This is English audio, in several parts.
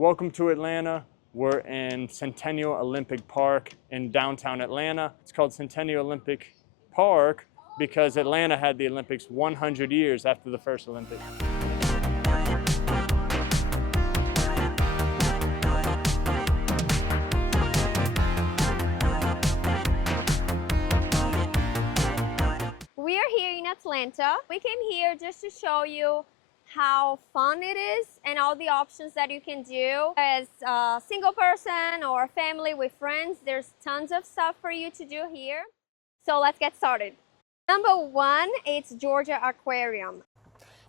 Welcome to Atlanta. We're in Centennial Olympic Park in downtown Atlanta. It's called Centennial Olympic Park because Atlanta had the Olympics 100 years after the first Olympics. We are here in Atlanta. We came here just to show you how fun it is and all the options that you can do. As a single person or a family with friends, there's tons of stuff for you to do here. So let's get started. Number one, it's Georgia Aquarium.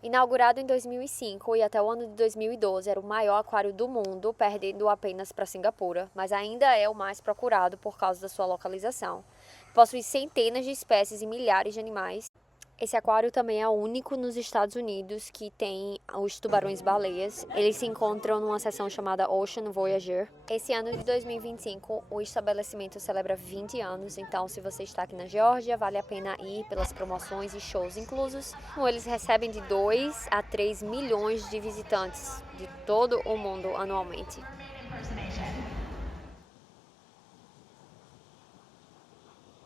Inaugurado em 2005 e até o ano de 2012 era o maior aquário do mundo, perdendo apenas para Singapura, mas ainda é o mais procurado por causa da sua localização. Possui centenas de espécies e milhares de animais. Esse aquário também é o único nos Estados Unidos que tem os tubarões-baleias. Eles se encontram numa seção chamada Ocean Voyager. Esse ano de 2025, o estabelecimento celebra 20 anos, então se você está aqui na Geórgia, vale a pena ir pelas promoções e shows inclusos. Eles recebem de 2 a 3 milhões de visitantes de todo o mundo anualmente.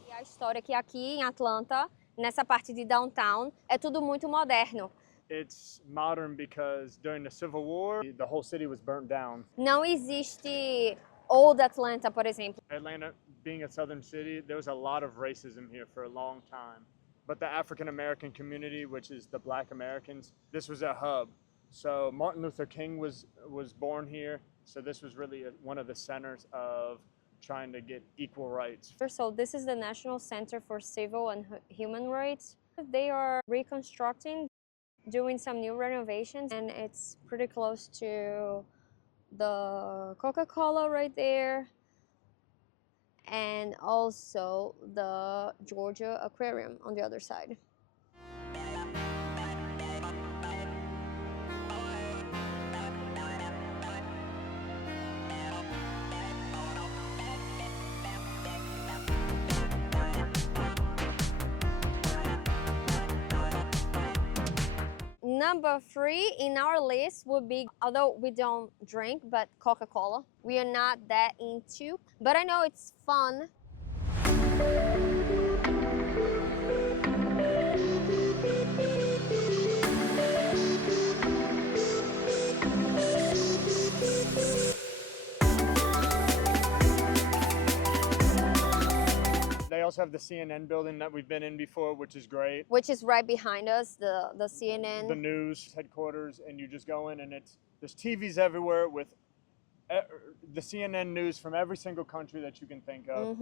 E a história que aqui em Atlanta, nessa parte de downtown, é tudo muito moderno. It's modern because during the Civil War, the whole city was burnt down. Não existe Old Atlanta, por exemplo. Atlanta being a southern city, there was a lot of racism here for a long time. But the African American community, which is the Black Americans, this was a hub. So Martin Luther King was born here. So this was really one of the centers of trying to get equal rights. So this is the National Center for Civil and Human Rights. They are reconstructing, doing some new renovations, and it's pretty close to the Coca-Cola right there, and also the Georgia Aquarium on the other side. Number 3 in our list would be, although we don't drink, but Coca-Cola. We are not that into, but I know it's fun. They also have the CNN building that we've been in before, which is great. Which is right behind us, the CNN. The news headquarters, and you just go in and there's TVs everywhere with the CNN news from every single country that you can think of.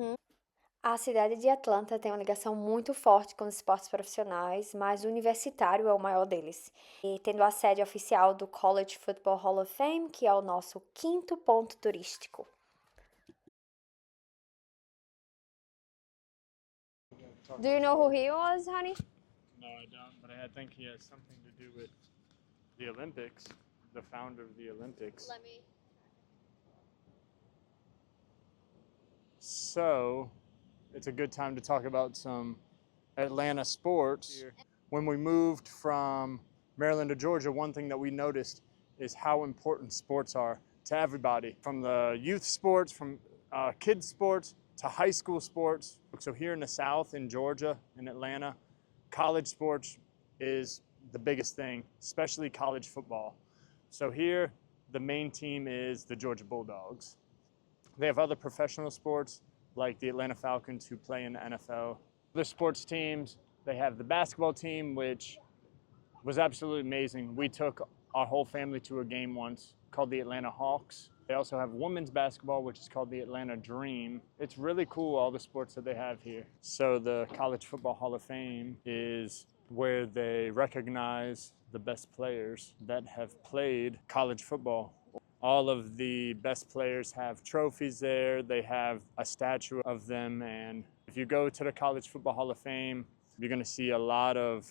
A cidade de Atlanta tem uma ligação muito forte com os esportes profissionais, mas o universitário é o maior deles. E tendo a sede oficial do College Football Hall of Fame, que é o nosso 5º ponto turístico. Do you know who he was, honey? No, I don't, but I think he has something to do with the Olympics, the founder of the Olympics. Let me. So, it's a good time to talk about some Atlanta sports. When we moved from Maryland to Georgia, one thing that we noticed is how important sports are to everybody, from the youth sports, from kids sports, to high school sports. So here in the South, in Georgia, in Atlanta, college sports is the biggest thing, especially college football. So here, the main team is the Georgia Bulldogs. They have other professional sports, like the Atlanta Falcons, who play in the NFL. Other sports teams, they have the basketball team, which was absolutely amazing. We took our whole family to a game once called the Atlanta Hawks. They also have women's basketball, which is called the Atlanta Dream. It's really cool, all the sports that they have here. So the College Football Hall of Fame is where they recognize the best players that have played college football. All of the best players have trophies there. They have a statue of them. And if you go to the College Football Hall of Fame, you're going to see a lot of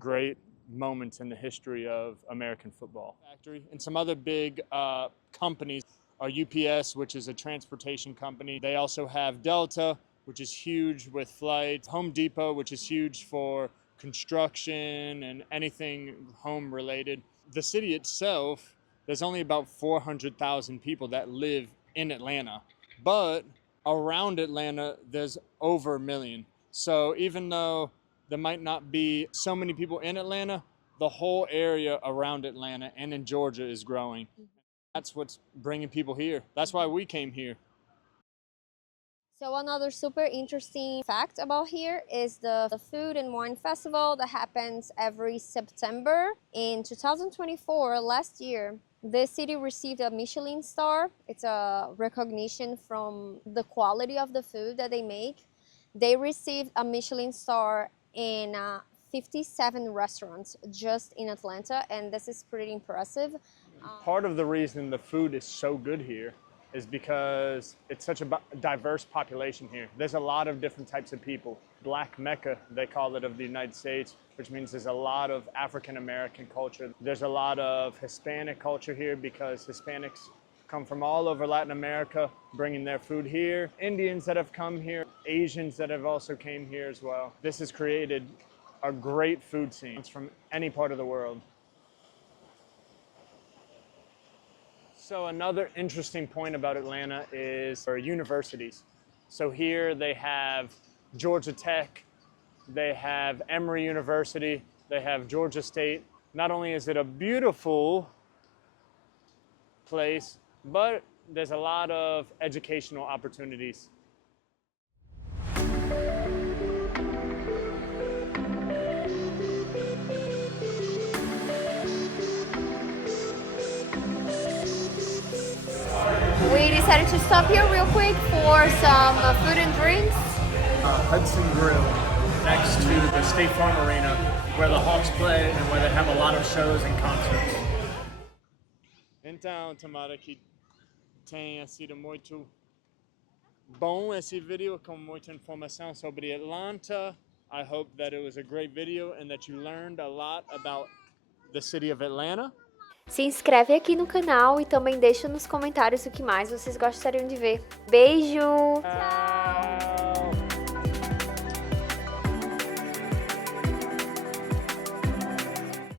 great moments in the history of American football. And some other big companies are UPS, which is a transportation company. They also have Delta, which is huge with flights. Home Depot, which is huge for construction and anything home related. The city itself there's only about 400,000 people that live in Atlanta, but around Atlanta, there's over 1 million. So even though there might not be so many people in Atlanta, the whole area around Atlanta and in Georgia is growing. That's what's bringing people here. That's why we came here. So another super interesting fact about here is the Food and Wine Festival that happens every September. In 2024, last year, this city received a Michelin star. It's a recognition from the quality of the food that they make. They received a Michelin star in 57 restaurants just in Atlanta, and this is pretty impressive. Part of the reason the food is so good here is because it's such a diverse population here. There's a lot of different types of people. Black Mecca, they call it, of the United States, which means there's a lot of African American culture. There's a lot of Hispanic culture here because Hispanics come from all over Latin America, bringing their food here. Indians that have come here, Asians that have also came here as well. This has created a great food scene. It's from any part of the world. So another interesting point about Atlanta is our universities. So here they have Georgia Tech, they have Emory University, they have Georgia State. Not only is it a beautiful place, but there's a lot of educational opportunities. We decided to stop here real quick for some food and drinks. Hudson Grill, next to the State Farm Arena, where the Hawks play and where they have a lot of shows and concerts. Então, tomara que tenha sido muito bom esse vídeo com muita informação sobre Atlanta. I hope that it was a great video and that you learned a lot about the city of Atlanta. Se inscreve aqui no canal e também deixa nos comentários o que mais vocês gostariam de ver. Beijo! Tchau!